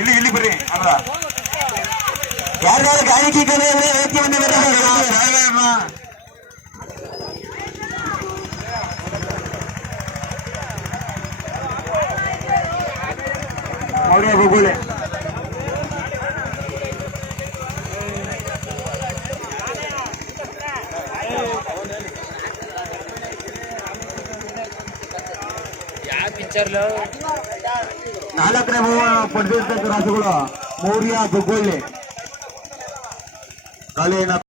இல்லை இல்லை புரிய யாருக்காவது கைக்கு கதையை வந்து வருகிறார் மௌரிய பகுலே नके पर्यंत राज्य कले